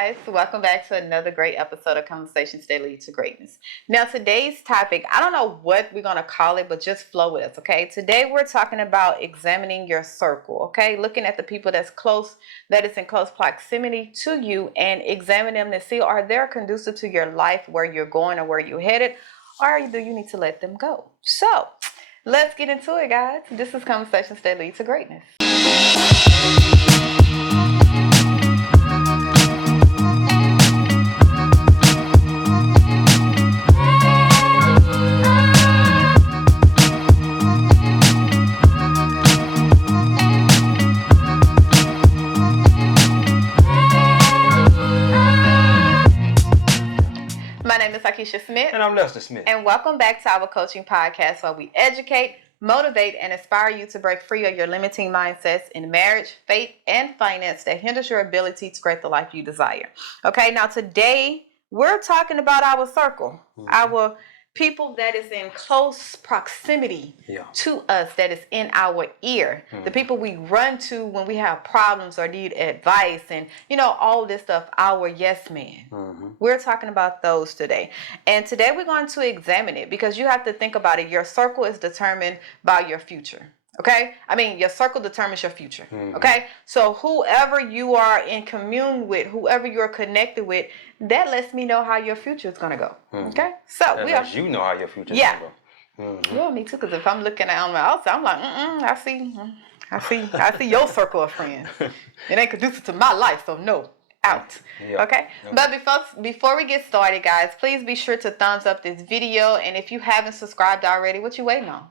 guys, welcome back to another great episode of Conversations That Lead to Greatness. Now today's topic, I don't know what we're going to call it, but just flow with us, okay? Today we're talking about examining your circle, okay? Looking at the people that is in close proximity to you and examine them to see are they conducive to your life, where you're going or where you're headed, or do you need to let them go? So let's get into it, guys. This is Conversations That Lead to Greatness. My name is Akisha Smith. And I'm Lester Smith. And welcome back to our coaching podcast where we educate, motivate, and inspire you to break free of your limiting mindsets in marriage, faith, and finance that hinders your ability to create the life you desire. Okay, now today we're talking about our circle, our people that is in close proximity to us, that is in our ear, the people we run to when we have problems or need advice and, all this stuff, our yes man. We're talking about those today. And today we're going to examine it because you have to think about it. Your circle is determined by your future. Okay? I mean, your circle determines your future. Okay? So whoever you are in commune with, whoever you're connected with, that lets me know how your future is going to go. Okay? So that lets you know how your future is going to go. Yeah, me too. Because if I'm looking on my outside, I'm like, I see your circle of friends. It ain't conducive to my life, so no. Out. Okay? But before we get started, guys, please be sure to thumbs up this video. And if you haven't subscribed already, what you waiting on?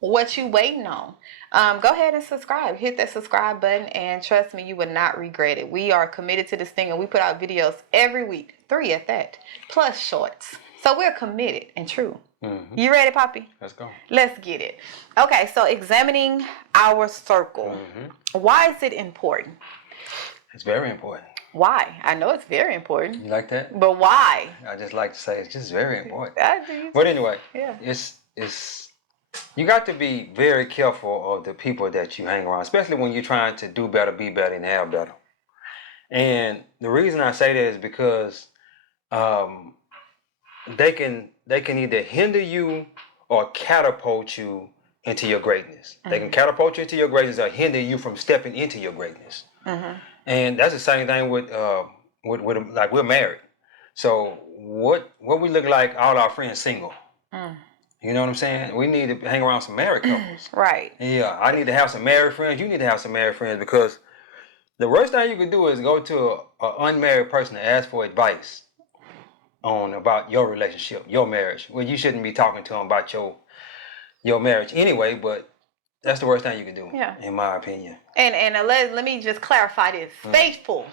What you waiting on? Go ahead and subscribe. Hit that subscribe button, and trust me, you will not regret it. We are committed to this thing, and we put out videos every week, 3 at that, plus shorts. So we're committed and true. You ready, Poppy? Let's go. Let's get it. Okay, so examining our circle. Why is it important? It's very important. Why? I know it's very important. You like that? But why? I just like to say it's just very important. I do. But anyway, yeah. it's you got to be very careful of the people that you hang around, especially when you're trying to do better, be better, and have better. And the reason I say that is because they can either hinder you or catapult you into your greatness. They can catapult you into your greatness or hinder you from stepping into your greatness. And that's the same thing with like we're married. So what we look like, all our friends single. You know what I'm saying? We need to hang around some married couples. Right. Yeah, I need to have some married friends. You need to have some married friends, because the worst thing you can do is go to an unmarried person and ask for advice about your relationship, your marriage. Well, you shouldn't be talking to them about your marriage anyway, but that's the worst thing you can do, in my opinion. And let me just clarify this. Faithful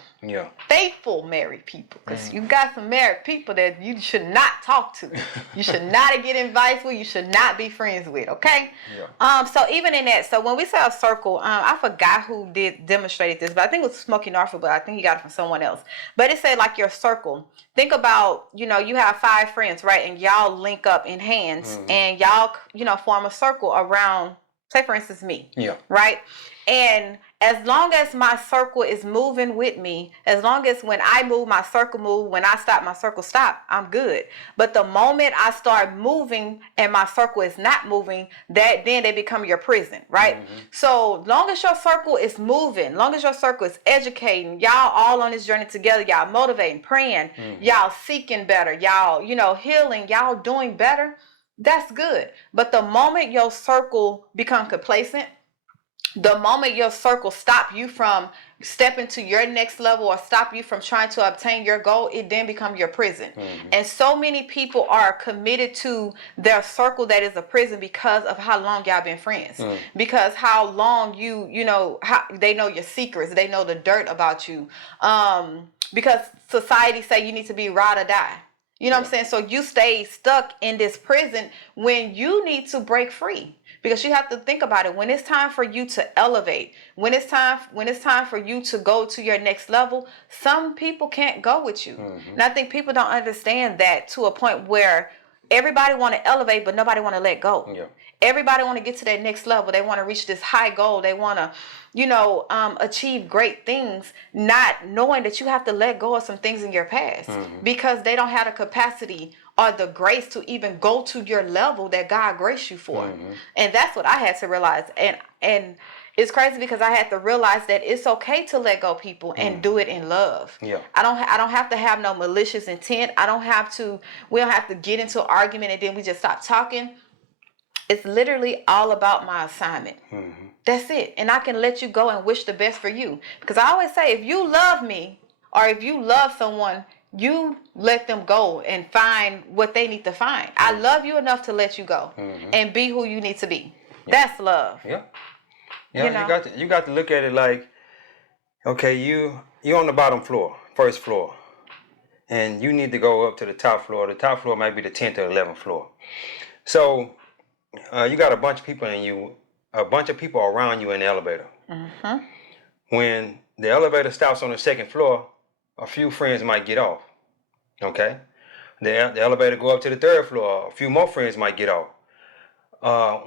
married people. Because you got some married people that you should not talk to. You should not get advice with. You should not be friends with, okay? So even in that, so when we say a circle, I forgot who demonstrated this, but I think it was Smokey Norfolk, but I think he got it from someone else. But it said like your circle. Think about, you have 5 friends, right? And y'all link up in hands and y'all, form a circle around, say for instance, me. Right? And as long as my circle is moving with me, as long as when I move, my circle move, when I stop, my circle stop, I'm good. But the moment I start moving and my circle is not moving, then they become your prison, right? So long as your circle is moving, long as your circle is educating, y'all all on this journey together, y'all motivating, praying, y'all seeking better, y'all, healing, y'all doing better, that's good. But the moment your circle become complacent, the moment your circle stop you from stepping to your next level or stop you from trying to obtain your goal, it then become your prison. And so many people are committed to their circle that is a prison because of how long y'all been friends. Because how long how they know your secrets, they know the dirt about you. Because society say you need to be ride or die. You know what I'm saying? So you stay stuck in this prison when you need to break free. Because you have to think about it. When it's time for you to elevate, when it's time for you to go to your next level, some people can't go with you. And I think people don't understand that to a point where everybody want to elevate, but nobody want to let go. Yeah. Everybody want to get to that next level. They want to reach this high goal. They want to, achieve great things, not knowing that you have to let go of some things in your past because they don't have the capacity or the grace to even go to your level that God graced you for. And that's what I had to realize. And it's crazy because I had to realize that it's okay to let go people and do it in love. Yeah. I don't have to have no malicious intent. We don't have to get into an argument and then we just stop talking. It's literally all about my assignment. That's it. And I can let you go and wish the best for you. Because I always say, if you love me or if you love someone, you let them go and find what they need to find. I love you enough to let you go and be who you need to be. That's love. Yeah. Yeah, you got to look at it like, okay, you're on the bottom floor, first floor, and you need to go up to the top floor. The top floor might be the 10th or 11th floor. So you got a bunch of people around you in the elevator. When the elevator stops on the second floor, a few friends might get off. Okay, the elevator go up to the third floor, a few more friends might get off.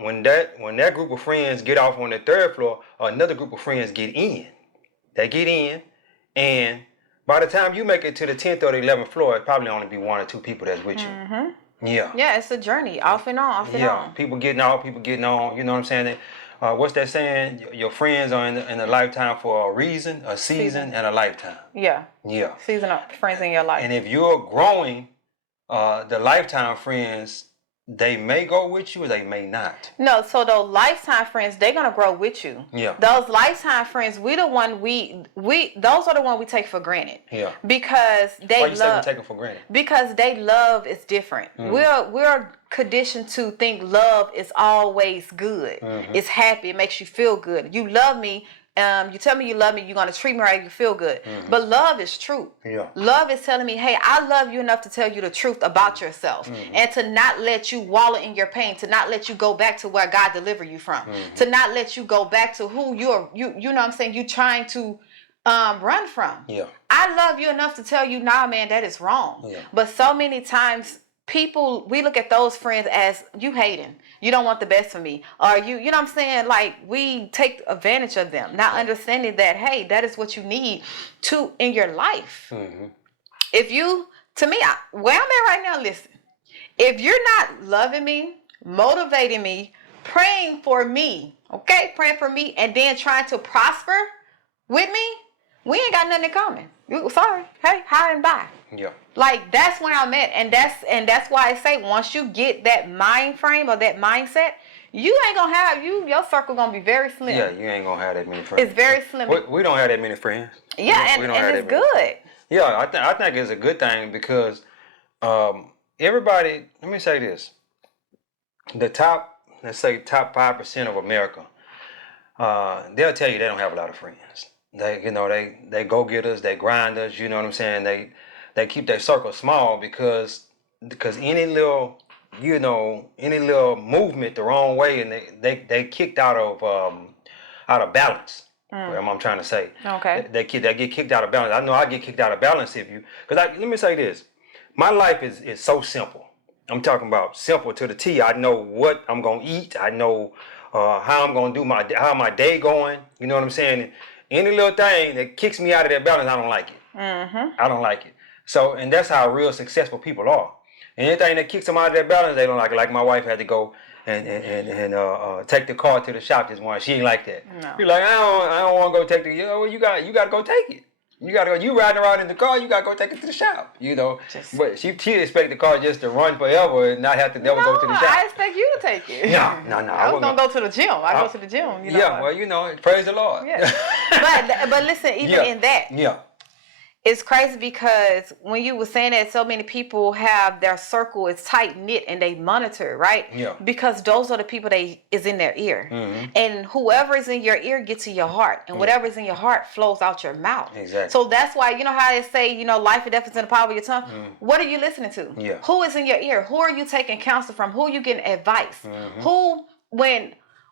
When that group of friends get off on the third floor, another group of friends get in. They get in, and by the time you make it to the 10th or the 11th floor, it probably only be one or two people that's with you. Yeah. Yeah, it's a journey, off and on, off and on. People getting off, people getting on. You know what I'm saying? What's that saying? Your friends are in a lifetime for a reason, a season, and a lifetime. Yeah. Yeah. Season of friends in your life. And if you're growing, the lifetime friends, they may go with you or they may not. No, so those lifetime friends, they're gonna grow with you. Yeah. Those lifetime friends, those are the one we take for granted. Yeah. Because they Why you say we take them for granted? Because they love is different. We're conditioned to think love is always good. It's happy, it makes you feel good. You love me. You tell me you love me, you're going to treat me right, you feel good. But love is truth. Yeah. Love is telling me, hey, I love you enough to tell you the truth about yourself and to not let you wallow in your pain, to not let you go back to where God delivered you from, to not let you go back to who you know what I'm saying, you trying to run from. Yeah. I love you enough to tell you, nah, man, that is wrong. Yeah. But so many times, we look at those friends as you hating. You don't want the best for me. Or you know what I'm saying? Like, we take advantage of them, not understanding that, hey, that is what you need in your life. If you, to me, where I'm at right now, listen, if you're not loving me, motivating me, praying for me, and then trying to prosper with me, we ain't got nothing in common. Sorry. Hey, hi and bye. Yeah. Like, that's where I'm at, and that's why I say, once you get that mind frame or that mindset, you ain't gonna have your circle gonna be very slim. Yeah, you ain't gonna have that many friends. It's very slim. We don't have that many friends. Yeah, and it's good. Yeah, I think it's a good thing because everybody. Let me say this: the top 5% of America, they'll tell you they don't have a lot of friends. They go getters, they grinders. You know what I'm saying? They keep their circle small because any little movement the wrong way and they kicked out of balance. What I'm trying to say. Okay. They get kicked out of balance. I know I get kicked out of balance let me say this. My life is so simple. I'm talking about simple to the T. I know what I'm gonna eat. I know how I'm gonna do how my day going. You know what I'm saying? Any little thing that kicks me out of that balance, I don't like it. I don't like it. So, and that's how real successful people are. Anything that kicks them out of that balance, they don't like it. Like my wife had to go and take the car to the shop this morning. She ain't like that. No. You're like, I don't want to go take the. Well, you got to go take it. You got to go. You riding around in the car. You got to go take it to the shop. But she expect the car just to run forever and not have to never go to the shop. I expect you to take it. No. I was gonna go to the gym. I go to the gym. Praise the Lord. Yeah. but listen, even in that. Yeah. It's crazy because when you were saying that, so many people have their circle is tight knit and they monitor, right? Yeah. Because those are the people that is in their ear, and whoever is in your ear gets to your heart, and whatever is in your heart flows out your mouth. Exactly. So that's why how they say life and death is in the power of your tongue. What are you listening to? Yeah. Who is in your ear? Who are you taking counsel from? Who are you getting advice? Who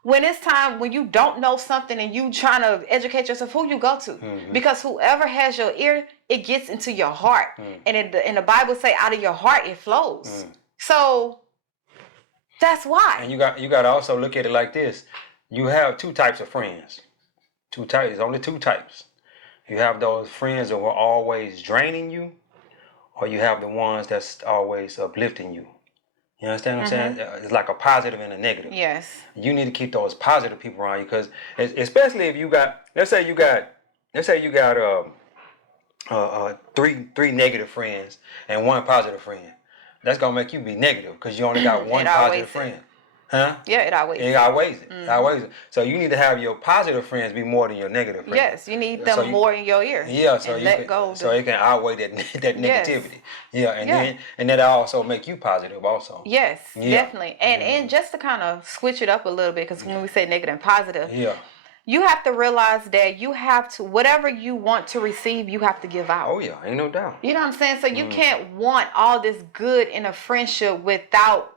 when it's time, when you don't know something and you trying to educate yourself, who you go to? Because whoever has your ear, it gets into your heart. And the Bible say out of your heart, it flows. So That's why. And you got to also look at it like this. You have two types of friends. Two types. Only two types. You have those friends that are always draining you, or you have the ones that's always uplifting you. You understand what I'm saying? It's like a positive and a negative. Yes. You need to keep those positive people around you, because especially if you got, let's say you got three negative friends and one positive friend. That's gonna make you be negative because you only got one positive friend. Huh? Yeah, it outweighs it. It outweighs it. It outweighs it. So you need to have your positive friends be more than your negative friends. Yes, you need them more in your ear. Yeah, so you let go. So it can outweigh that negativity. Yeah, and then also make you positive also. Yes, definitely. And just to kind of switch it up a little bit, because when we say negative and positive, you have to realize that you have to, whatever you want to receive, you have to give out. Oh yeah, ain't no doubt. You know what I'm saying? So you can't want all this good in a friendship without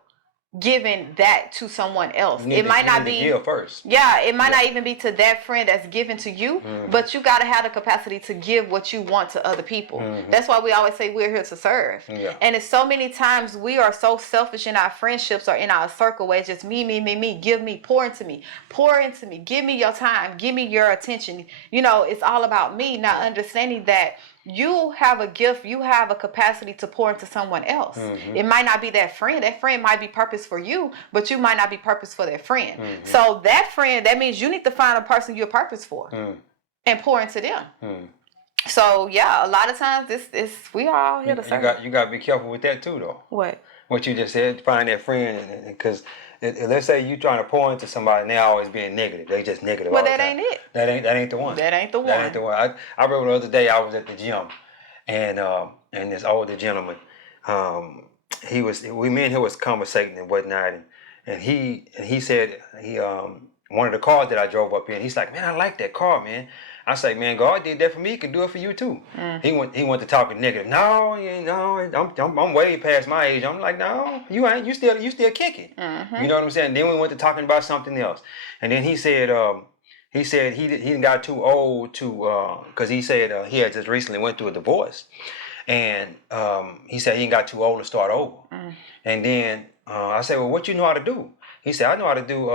giving that to someone else. It might not be give first. Yeah, it might not even be to that friend that's given to you, but you got to have the capacity to give what you want to other people. That's why we always say we're here to serve. And it's so many times we are so selfish in our friendships or in our circle where it's just me, give me, pour into me, give me your time, give me your attention. You know, it's all about me, not understanding that you have a gift, you have a capacity to pour into someone else. It might not be that friend. That friend might be purpose for you, but you might not be purpose for that friend. So that friend, that means you need to find a person you're purpose for and pour into them. So yeah, a lot of times we are all here to serve. You got to be careful with that too, though. What you just said, find that friend, because let's say you trying to pour into somebody and they always being negative. They just negative. Well, all that the time. ain't it. That ain't the one. That ain't the one. That ain't the one. I remember the other day I was at the gym, and this older gentleman, me and him was conversating and whatnot, and he said one of the cars that I drove up in, he's like, man, I like that car, man. I say, man, God did that for me. He can do it for you too. He went to talking negative. No, I'm way past my age. I'm like, no, you ain't. You still kicking. You know what I'm saying? Then we went to talking about something else, and then he said he got too old to because he said he had just recently went through a divorce, and he said he got too old to start over. And then I said, well, what you know how to do? He said, I know how to do.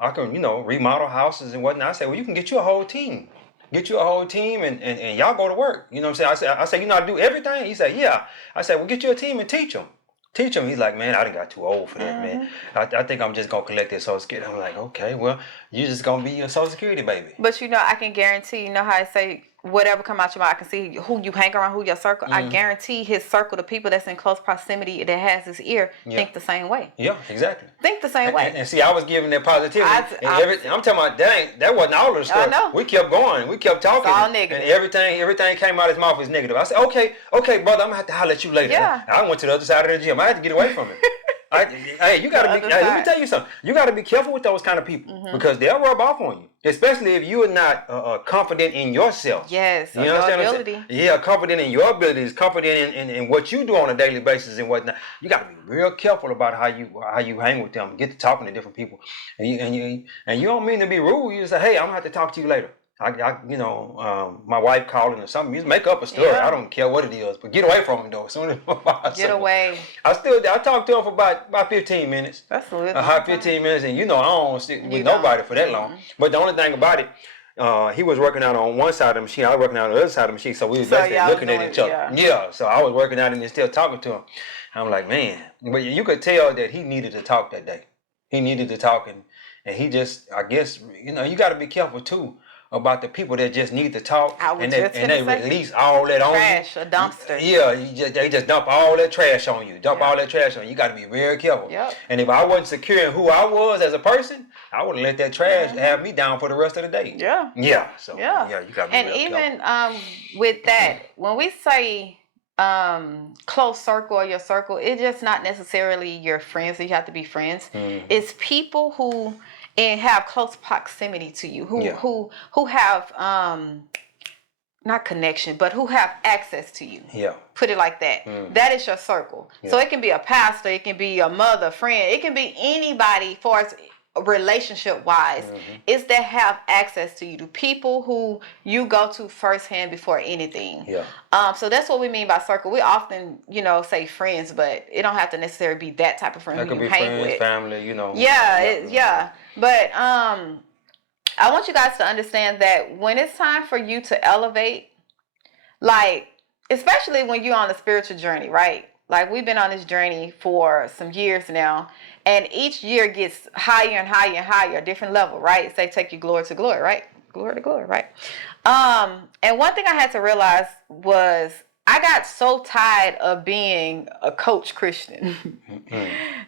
I can remodel houses and whatnot. I said, well, you can get you a whole team. Get you a whole team and y'all go to work. You know what I'm saying? I said, you know how to do everything? He said, yeah. I said, well, get you a team and teach them. Teach him. He's like, man, I done got too old for that, man. I think I'm just going to collect this Social Security. I'm like, okay, well, you just going to be a Social Security baby. But I can guarantee, how I say, whatever come out your mouth, I can see who you hang around, who your circle. I guarantee his circle, the people that's in close proximity that has his ear, think the same way. Yeah, exactly. Think the same way. And see, I was giving that positivity. I'm talking about that wasn't all of the stuff. I know. We kept going. We kept talking. It's all negative. And everything came out of his mouth was negative. I said, okay, brother, I'm gonna have to holler at you later. Yeah. I went to the other side of the gym. I had to get away from it. Hey, you gotta be. Let me tell you something. You gotta be careful with those kind of people because they'll rub off on you, especially if you are not confident in yourself. Yes, you understand your ability. Yeah, confident in your abilities, confident in what you do on a daily basis and whatnot. You gotta be real careful about how you hang with them, get to talking to different people, and you don't mean to be rude. You just say, hey, I'm gonna have to talk to you later. My wife calling or something. You just make up a story. I don't care what it is, but get away from him though. As soon as get away. I talked to him for about 15 minutes. That's a little. 15 minutes, and I don't sit with nobody for that long. But the only thing about it, he was working out on one side of the machine. I was working out on the other side of the machine, so we was basically looking at each other. Yeah. So I was working out and then still talking to him. I'm like, man, but you could tell that he needed to talk that day. He needed to talk, and he just, I guess, you got to be careful too about the people that just need to talk and they release all that on you. Trash, a dumpster. Yeah, they just dump all that trash on you. All that trash on you. You got to be very careful. Yep. And if I wasn't secure in who I was as a person, I would have let that trash have me down for the rest of the day. Yeah. Yeah. So you got to be real careful. And even with that, when we say close circle or your circle, it's just not necessarily your friends that you have to be friends. It's people who have close proximity to you, who have not connection, but who have access to you. Yeah. Put it like that. That is your circle. So it can be a pastor, it can be a mother, friend, it can be anybody for us. relationship wise is that have access to you, the people who you go to firsthand before anything. So that's what we mean by circle. We often, say friends, but it don't have to necessarily be that type of friend That who could you be hang friends, with. family, Yeah. But I want you guys to understand that when it's time for you to elevate, like, especially when you're on a spiritual journey, right? Like, we've been on this journey for some years now, and each year gets higher and higher and higher, a different level, right? Say, take you glory to glory, right? Glory to glory, right? And one thing I had to realize was I got so tired of being a coach Christian.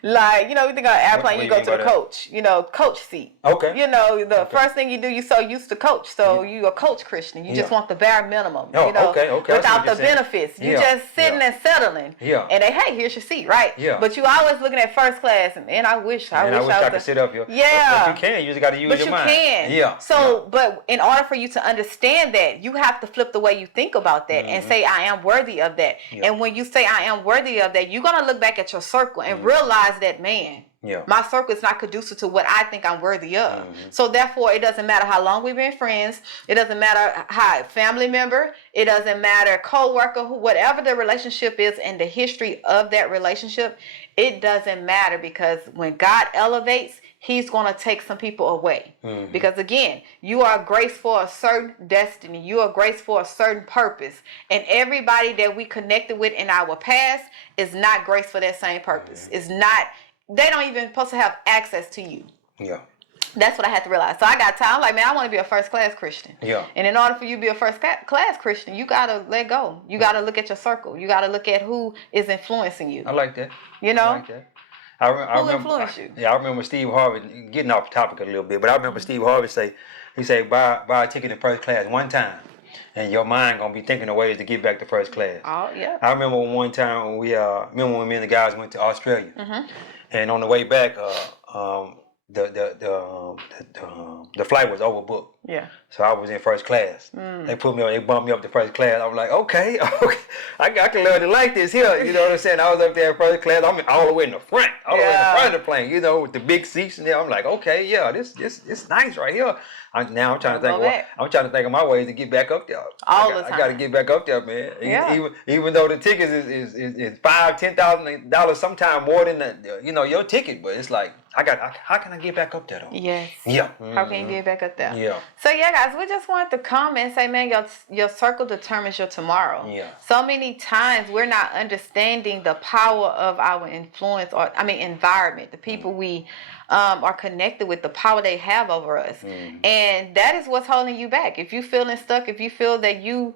Like, we think on an airplane, you go to the coach, coach seat. Okay. The first thing you do, you're so used to coach. So you a coach Christian. You just want the bare minimum, okay. without the benefits. You just sitting and settling. And they, hey, here's your seat, right? But you always looking at first class, and man, I wish I could sit up here. Yeah. But you can. You just got to use your mind. But you can. Yeah. So, but in order for you to understand that, you have to flip the way you think about that and say, I am worthy of that. And when you say I am worthy of that, you're going to look back at your circle and realize that, man, my circle is not conducive to what I think I'm worthy of. So therefore, it doesn't matter how long we've been friends. It doesn't matter how family member. It doesn't matter co-worker, whatever the relationship is and the history of that relationship. It doesn't matter, because when God elevates, He's going to take some people away. Because again, you are graced for a certain destiny. You are graced for a certain purpose. And everybody that we connected with in our past is not graced for that same purpose. It's not, they don't even supposed to have access to you. Yeah. That's what I had to realize. So I got time. I'm like, man, I want to be a first class Christian. Yeah. And in order for you to be a first class Christian, you got to let go. You got to look at your circle. You got to look at who is influencing you. I like that. I like that. Who influenced you? Yeah, I remember Steve Harvey, getting off the topic a little bit, but I remember Steve Harvey say, buy a ticket in first class one time, and your mind gonna be thinking of ways to get back to first class. Oh, yeah. I remember one time when when me and the guys went to Australia, and on the way back, the flight was overbooked. Yeah. So I was in first class. They bumped me up to first class. I was like, okay, I can learn to like this here. You know what I'm saying? I was up there in first class. I'm all the way in the front, all the way in the front of the plane. With the big seats and there. I'm like, okay, yeah, this nice right here. I'm trying to think of my ways to get back up there. All the time. I got to get back up there, man. Yeah. Even though the tickets is $5,000-$10,000, sometimes more than your ticket, but it's like how can I get back up there though? Yes. Yeah. How can you get back up there? Yeah. So yeah, guys, we just wanted to come and say, man, your circle determines your tomorrow. Yeah. So many times we're not understanding the power of our influence, environment, the people we are connected with, the power they have over us. And that is what's holding you back. If you feeling stuck, if you feel that you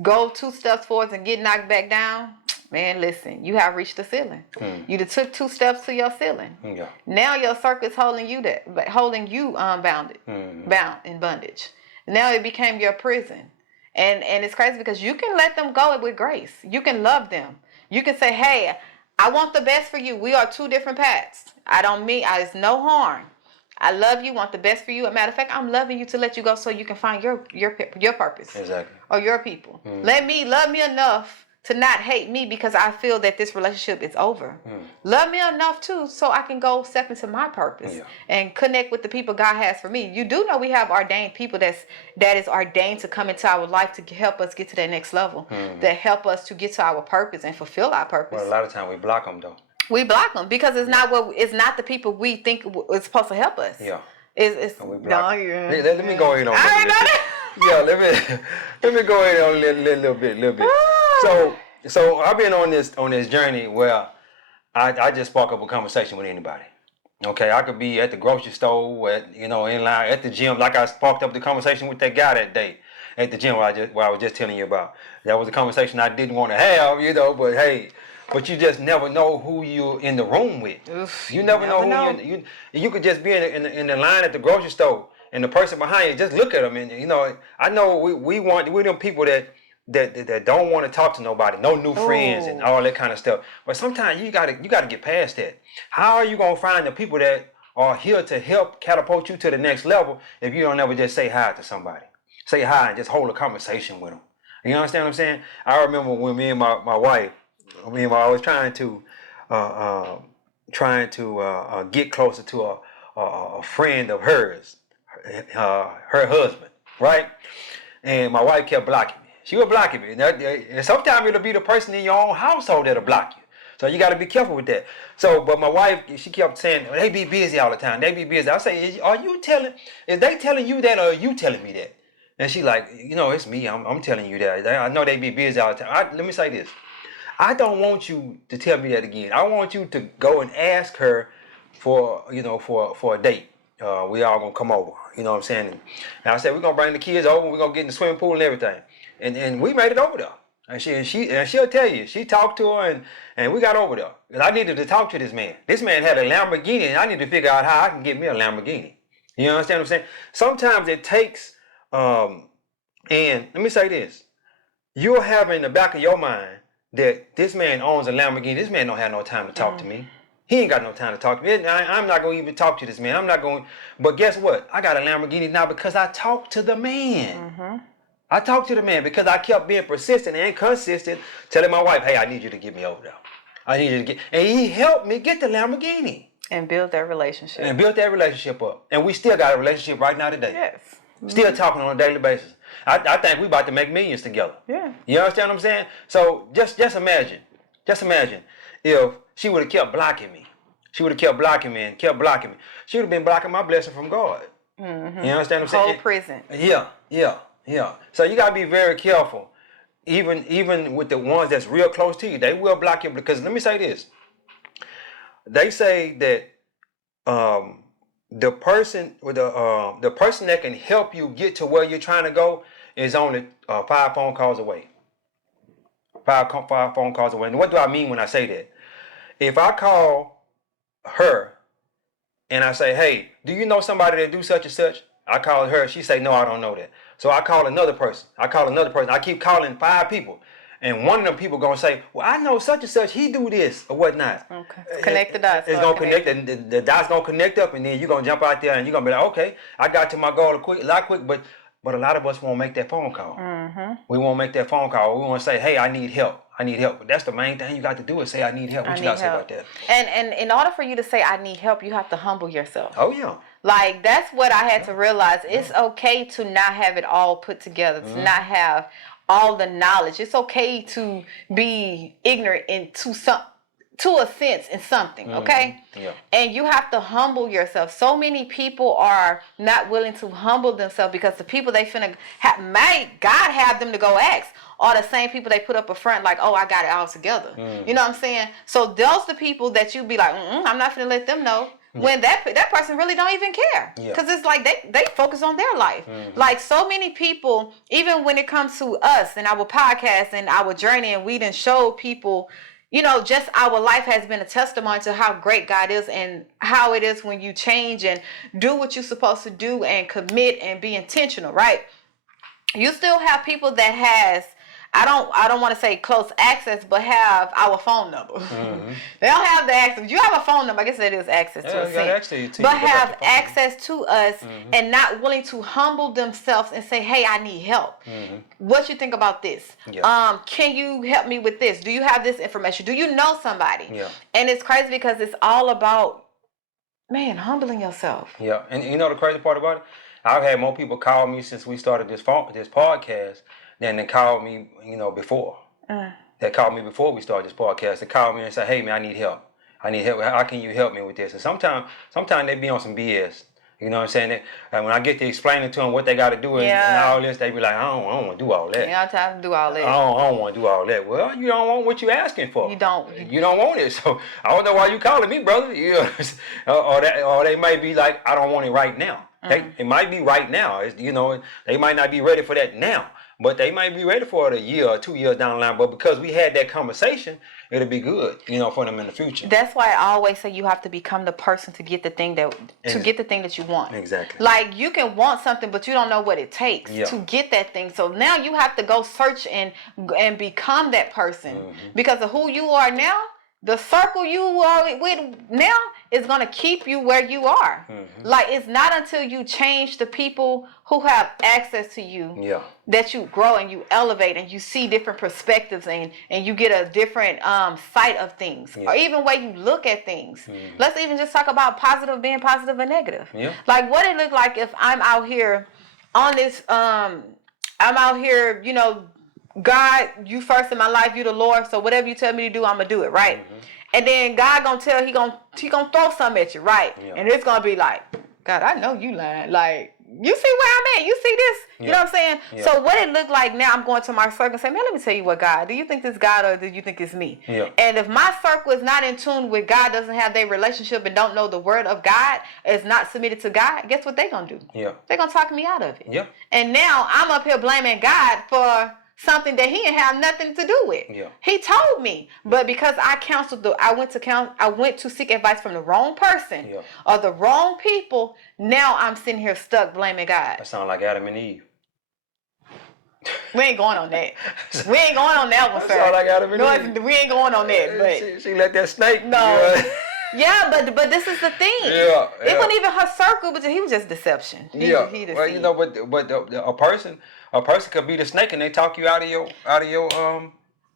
go 2 steps forward and get knocked back down, man, listen, you have reached the ceiling. You took 2 steps to your ceiling. Yeah. Now your circle is holding you bound in bondage. Now it became your prison. And it's crazy because you can let them go with grace. You can love them. You can say, hey, I want the best for you. We are 2 different paths. It's no harm. I love you, want the best for you. As a matter of fact, I'm loving you to let you go so you can find your purpose. Exactly. Or your people. Love me enough to not hate me because I feel that this relationship is over. Love me enough too so I can go step into my purpose and connect with the people God has for me. You do know we have ordained people that is ordained to come into our life to help us get to that next level, that help us to get to our purpose and fulfill our purpose. Well, a lot of times we block them though. We block them because it's not the people we think is supposed to help us. Yeah. It's Let me go in on that. Yeah, let me go in on a little bit. So I've been on this journey where I just spark up a conversation with anybody. Okay, I could be at the grocery store, in line, at the gym, like I sparked up the conversation with that guy that day at the gym where I was just telling you about. That was a conversation I didn't want to have, but hey. But you just never know who you're in the room with. Oof, you never know who you could just be in the line at the grocery store and the person behind you just look at them and I know we're them people that don't want to talk to nobody, no new friends and all that kind of stuff. But sometimes you gotta get past that. How are you gonna find the people that are here to help catapult you to the next level if you don't ever just say hi to somebody? Say hi and just hold a conversation with them. You understand what I'm saying? I remember when me and my wife, I was trying to get closer to a friend of hers, her husband, right? And my wife kept blocking me. She was blocking me. And sometimes it'll be the person in your own household that'll block you. So you got to be careful with that. So, but my wife, she kept saying, they be busy all the time. They be busy. I say, is they telling you that or are you telling me that? And she like, it's me. I'm telling you that. I know they be busy all the time. Let me say this. I don't want you to tell me that again. I want you to go and ask her for a date. We all gonna come over. You know what I'm saying? And I said, we're gonna bring the kids over. We're gonna get in the swimming pool and everything. And we made it over there. And she'll tell you. She talked to her and we got over there. And I needed to talk to this man. This man had a Lamborghini and I need to figure out how I can get me a Lamborghini. You understand what I'm saying? Sometimes it takes, and let me say this. You'll have in the back of your mind that this man owns a Lamborghini. This man don't have no time to talk to me. He ain't got no time to talk to me. I'm not going to even talk to this man. I'm not going. But guess what? I got a Lamborghini now because I talked to the man. I talked to the man because I kept being persistent and consistent, telling my wife, hey, I need you to get me over there. I need you to get. And he helped me get the Lamborghini. And build that relationship. And built that relationship up. And we still got a relationship right now today. Yes. Still talking on a daily basis. I think we about to make millions together. Yeah. You understand what I'm saying? So just imagine if she would have kept blocking me. She would have kept blocking me and kept blocking me. She would have been blocking my blessing from God. You understand what I'm saying? Whole prison. Yeah. So you gotta be very careful. Even with the ones that's real close to you, they will block you because let me say this. They say that the person that can help you get to where you're trying to go is only 5 phone calls away. 5 phone calls away. And what do I mean when I say that? If I call her and I say, hey, do you know somebody that do such and such? I call her. She say, no, I don't know that. So I call another person. I keep calling 5 people. And one of them people going to say, well, I know such and such. He do this or whatnot. Okay. Connect the dots. It's going to connect. And the dots going to connect up. And then you're going to jump out there and you're going to be like, okay, I got to my goal a lot quick. But a lot of us won't make that phone call. We won't make that phone call. We want to say, hey, I need help. But that's the main thing you got to do is say, I need help. What you got to say about that? And in order for you to say, I need help, you have to humble yourself. Oh, yeah. Like, that's what I had to realize. It's okay to not have it all put together, to not have all the knowledge. It's okay to be ignorant to a sense in something, okay? Yeah. And you have to humble yourself. So many people are not willing to humble themselves because the people they finna may God have them to go ask are the same people they put up a front like, oh, I got it all together. You know what I'm saying? So those the people that you be like, I'm not finna let them know. When that person really don't even care. Because it's like they focus on their life. Like so many people, even when it comes to us and our podcast and our journey, and we done showed people, just our life has been a testimony to how great God is and how it is when you change and do what you're supposed to do and commit and be intentional, right? You still have people that has, I don't want to say close access, but have our phone number. They don't have the access. You have a phone number. I guess that is access to us. But have access to us and not willing to humble themselves and say, hey, I need help. What you think about this? Can you help me with this? Do you have this information? Do you know somebody? And it's crazy because it's all about, humbling yourself. Yeah. And you know the crazy part about it? I've had more people call me since we started this podcast than they called me, before. They called me before we started this podcast. They called me and said, hey, man, I need help. How can you help me with this? And sometimes they be on some BS. You know what I'm saying? When I get to explaining to them what they got to do and all this, they be like, I don't want to do all that. You don't have time to do all that. I don't want to do all that. Well, you don't want what you asking for. You don't. You don't want it. So I don't know why you calling me, brother. Or they might be like, I don't want it right now. It might be right now. They might not be ready for that now. But they might be ready for it a year or 2 years down the line. But because we had that conversation, it'll be good, for them in the future. That's why I always say you have to become the person to get the thing that you want. Exactly. Like you can want something, but you don't know what it takes to get that thing. So now you have to go search and become that person because of who you are now. the circle you are with now is going to keep you where you are. Mm-hmm. Like, it's not until you change the people who have access to you that you grow and you elevate and you see different perspectives and you get a different sight of things, or even way you look at things. Mm-hmm. Let's even just talk about being positive and negative. Yeah. Like, what it look like if I'm out here on this, I'm out here, you know, God, you first in my life, you the Lord, so whatever you tell me to do, I'm gonna do it, right? Mm-hmm. And then God gonna tell, he gonna throw something at you, right? Yeah. And it's gonna be like, God, I know you lying. Like, you see where I'm at? You see this? Yeah. You know what I'm saying? Yeah. So what it look like now, I'm going to my circle and say, man, let me tell you what, God, do you think this God or do you think it's me? Yeah. And if my circle is not in tune with God, doesn't have their relationship and don't know the word of God, is not submitted to God, guess what they gonna do? Yeah. They're gonna talk me out of it. Yeah. And now I'm up here blaming God for something that he didn't have nothing to do with. Yeah. He told me, but because I went to seek advice from the wrong person or the wrong people. Now I'm sitting here stuck blaming God. That sounds like Adam and Eve. We ain't going on that. We ain't going on that one, sir. That sounds like Adam and Eve. We ain't going on that. But she let that snake. No. Yeah, but this is the thing. Yeah, it wasn't even her circle, but he was just deception. He well, you know, but a person could be the snake and they talk you out of your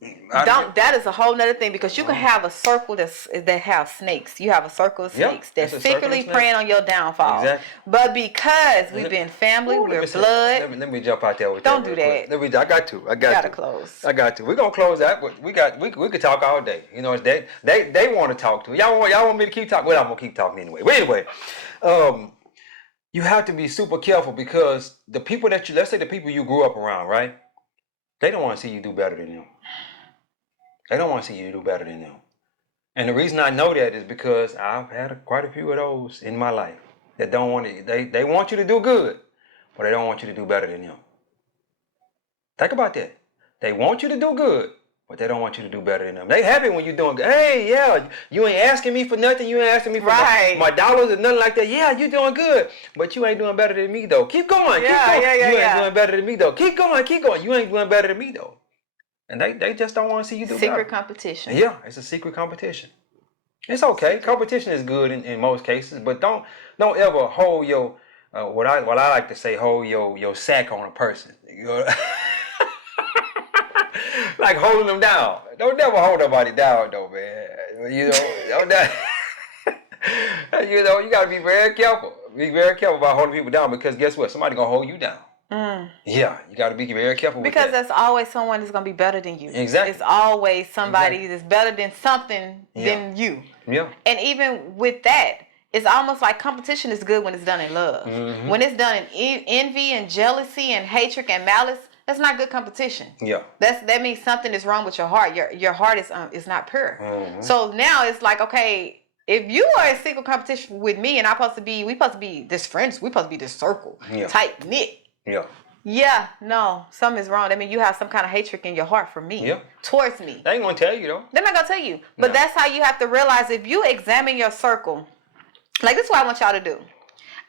That is a whole nother thing, because you can have a circle that have snakes. You have a circle of snakes that's secretly preying on your downfall. Exactly. But because we've been family, we're blood. Let me jump out there with Don't do that. I got to. Gotta close. I got to. We're gonna close that, but we could talk all day. You know, they want to talk to me. Y'all want me to keep talking? Well, I'm gonna keep talking anyway. But anyway, you have to be super careful, because the people let's say the people you grew up around, right? They don't want to see you do better than them. They don't want to see you do better than them. And the reason I know that is because I've had quite a few of those in my life that don't want to, they want you to do good, but they don't want you to do better than them. Think about that. They want you to do good, but they don't want you to do better than them. They happy when you're doing good. Hey, yeah, you ain't asking me for nothing. You ain't asking me for my dollars or nothing like that. Yeah, you're doing good, but you ain't doing better than me, though. Keep going. You ain't doing better than me, though. Keep going. You ain't doing better than me, though. And they just don't want to see you do better. Secret competition. Yeah, it's a secret competition. It's okay. Competition is good in most cases, but don't ever hold your what I like to say, hold your sack on a person. You know? Like holding them down. Don't never hold nobody down, though, man. You know, you know, you gotta be very careful. Be very careful about holding people down, because guess what? Somebody gonna hold you down. Mm. Yeah, you got to be very careful with that. Because there's always someone that's going to be better than you. Exactly. It's always somebody that's better than something than you. Yeah. And even with that, it's almost like competition is good when it's done in love. Mm-hmm. When it's done in envy and jealousy and hatred and malice, that's not good competition. Yeah. That means something is wrong with your heart. Your heart is not pure. Mm-hmm. So now it's like, okay, if you are in secret competition with me and we supposed to be this friends, we supposed to be this circle, tight knit. Yeah. Yeah, no, something is wrong. I mean, you have some kind of hatred in your heart for me, towards me. They ain't gonna tell you though. They're not gonna tell you. But that's how you have to realize, if you examine your circle, like, this is what I want y'all to do.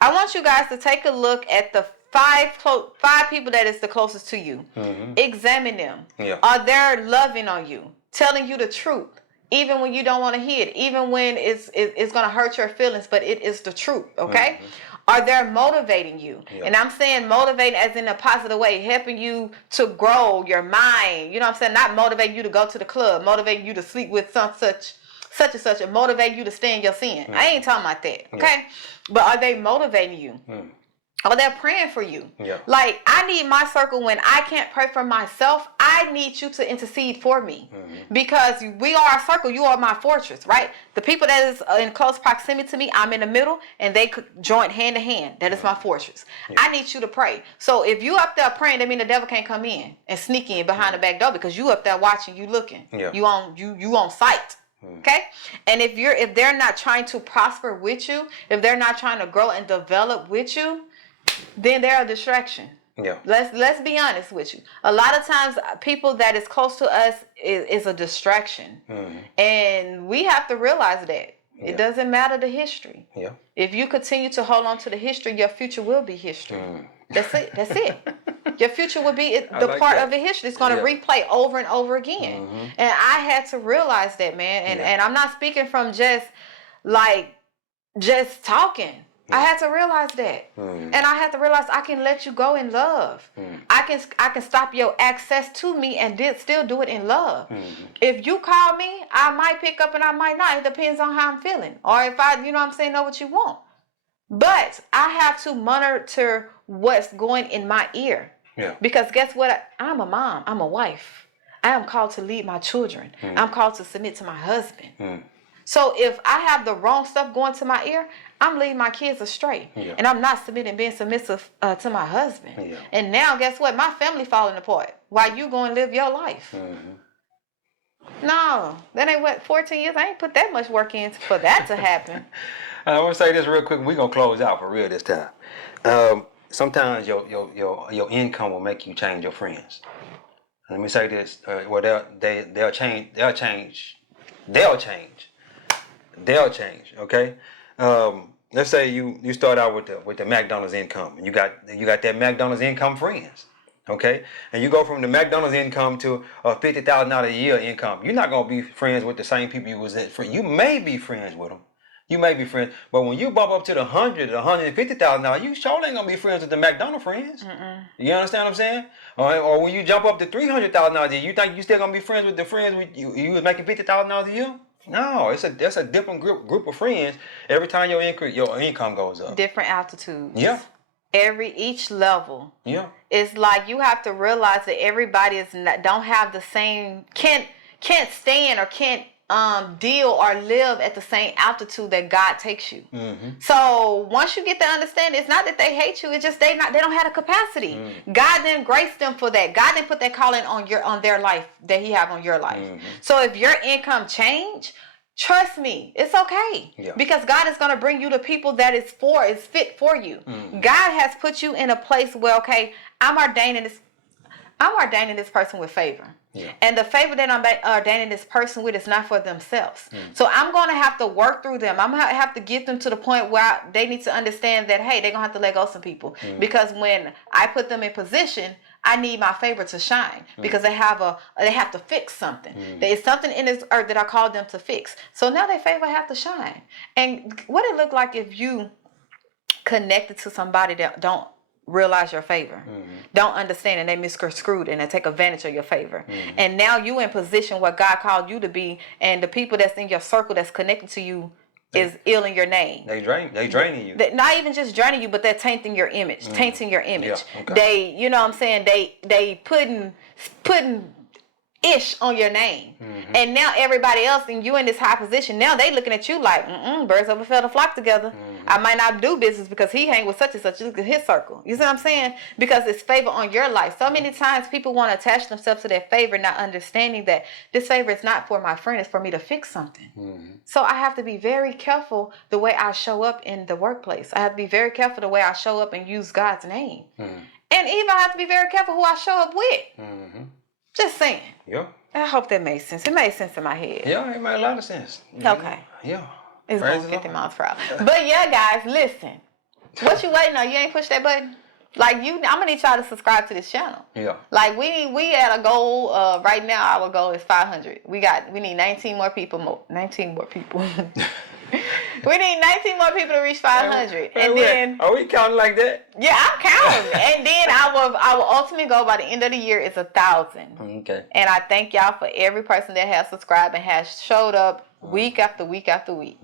I want you guys to take a look at the five people that is the closest to you. Mm-hmm. Examine them. Yeah. Are they loving on you, telling you the truth, even when you don't want to hear it, even when it's gonna hurt your feelings, but it is the truth. Okay. Mm-hmm. Are they motivating you? Yeah. And I'm saying motivating as in a positive way, helping you to grow your mind. You know what I'm saying? Not motivating you to go to the club, motivating you to sleep with such and such, and motivating you to stay in your sin. I ain't talking about that, okay? But are they motivating you? Or they're praying for you. Yeah. Like, I need my circle when I can't pray for myself. I need you to intercede for me. Mm-hmm. Because we are a circle. You are my fortress, right? The people that is in close proximity to me, I'm in the middle, and they could join hand to hand. That is my fortress. Yeah. I need you to pray. So if you up there praying, that means the devil can't come in and sneak in behind the back door, because you up there watching, you looking. Yeah. You on sight. Okay? And if they're not trying to prosper with you, if they're not trying to grow and develop with you, then they're a distraction. Yeah. Let's be honest with you. A lot of times, people that is close to us is a distraction. Mm-hmm. And we have to realize that. Yeah. It doesn't matter the history. Yeah. If you continue to hold on to the history, your future will be history. Mm. That's it. Your future will be the like part that. of the history. It's going to replay over and over again. And I had to realize that, man. And I'm not speaking from just talking. I had to realize that. And I had to realize I can let you go in love. I can stop your access to me and still do it in love. If you call me, I might pick up and I might not. It depends on how I'm feeling. Or if I, you know what I'm saying, know what you want. But I have to monitor what's going in my ear. Yeah. Because guess what? I'm a mom. I'm a wife. I am called to lead my children. I'm called to submit to my husband. So if I have the wrong stuff going to my ear, I'm leading my kids astray. And I'm not being submissive to my husband. And now guess what? My family falling apart while you go and live your life. No, that ain't what 14 years. I ain't put that much work in for that to happen. I want to say this real quick. We're gonna close out for real this time. Sometimes your income will make you change your friends. Let me say this. Well, they'll change. They'll change. Okay. Let's say you start out with the McDonald's income, and you got that McDonald's income friends. Okay, and you go from the McDonald's income to a $50,000 a year income. You're not gonna be friends with the same people you was in. You may be friends with them. You may be friends, but when you bump up to the $150,000, you sure ain't gonna be friends with the McDonald's friends. You understand what I'm saying? Or when you jump up to $300,000 a year, you think you still gonna be friends with the friends you was making $50,000 a year? No, that's a different group of friends every time your income goes up. Different altitudes. Yeah. Each level. Yeah. It's like you have to realize that everybody don't have the same can't stand or can't deal or live at the same altitude that God takes you. So once you get to understand, it's not that they hate you, it's just they don't have the capacity. God didn't grace them for that. God didn't put that calling on their life that He have on your life. So if your income change, trust me, it's okay. Because God is going to bring you the people that is fit for you. God has put you in a place where, okay, I'm ordaining this person with favor. And the favor that I'm ordaining this person with is not for themselves. So I'm going to have to work through them. I'm going to have to get them to the point where they need to understand that, hey, they're going to have to let go of some people. Because when I put them in position, I need my favor to shine because they have to fix something. There is something in this earth that I called them to fix. So now their favor have to shine. And what it look like if you connected to somebody that don't realize your favor, don't understand, and they misconstrued and they take advantage of your favor. And now you in position where God called you to be, and the people that's in your circle that's connected to you is ill in your name. They draining you. Not even just draining you, but they're tainting your image. Yeah, okay. They, you know what I'm saying, they putting ish on your name. And now everybody else, and you in this high position, now they looking at you like, birds of a feather flock together. I might not do business because he hang with such and such. Look at his circle. You see what I'm saying? Because it's favor on your life. So many times people want to attach themselves to their favor, not understanding that this favor is not for my friend, it's for me to fix something. So I have to be very careful the way I show up in the workplace. I have to be very careful the way I show up and use God's name. And even I have to be very careful who I show up with. Just saying. Yeah. I hope that made sense. It made sense in my head. Yeah, it made a lot of sense. Okay. Yeah. It's going 50 miles per hour. But yeah, guys, listen. What you waiting on? You ain't push that button? Like I'm gonna need y'all to subscribe to this channel. Yeah. Like we at a goal. Right now, our goal is 500. We need 19 more people. 19 more people. We need 19 more people to reach 500. And then are we counting like that? Yeah, I'm counting. And then our ultimate goal by the end of the year is 1,000. Okay. And I thank y'all for every person that has subscribed and has showed up week after week after week.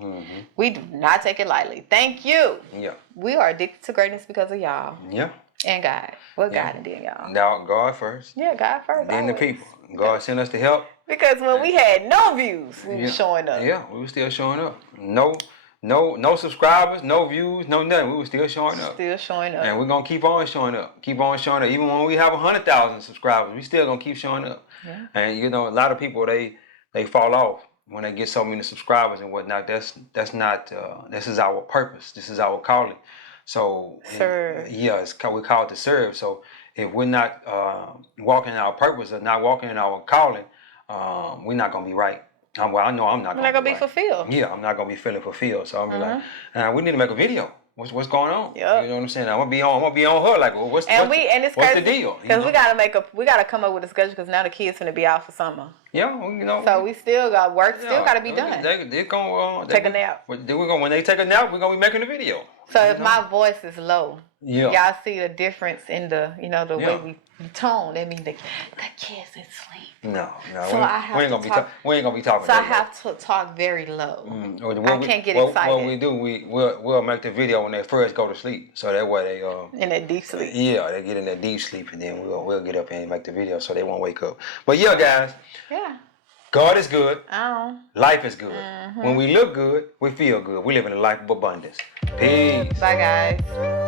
We do not take it lightly. Thank you. Yeah. We are addicted to greatness because of y'all. Yeah. And God. God and then y'all. Now God first. Yeah, God first. Then always. the people. God sent us to help. Because when we had no views, we were showing up. Yeah, we were still showing up. No subscribers, no views, no nothing. We were still showing up. Still showing up. And we're gonna keep on showing up. Keep on showing up. Even when we have 100,000 subscribers, we still gonna keep showing up. Yeah. And a lot of people they fall off when they get so many subscribers and whatnot. That's not this is our purpose. This is our calling. So serve. We're called to serve. So if we're not walking in our purpose or not walking in our calling, we're not gonna be right. I know I'm not. We're not gonna be fulfilled. Yeah, I'm not gonna be feeling fulfilled. So I'm like, we need to make a video. what's going on? Yep. You know what I'm saying? I'm gonna be on her like, well, what's it's the crazy deal? Because we gotta come up with a schedule because now the kids gonna be out for summer. Yeah, So we still got work. Still gotta be done. They gonna take a nap. When they take a nap, we're gonna be making the video. So if my voice is low, yeah, y'all see the difference in the way we tone. That means the kids is asleep. No. So we ain't gonna be talking. So I have to talk very low. I can't get excited. What we do, we'll make the video when they first go to sleep, so that way they in that deep sleep. Yeah, they get in that deep sleep, and then we'll get up and make the video so they won't wake up. But yeah, guys. Yeah. God is good. Oh. Life is good. When we look good, we feel good. We live in a life of abundance. Peace. Bye, guys.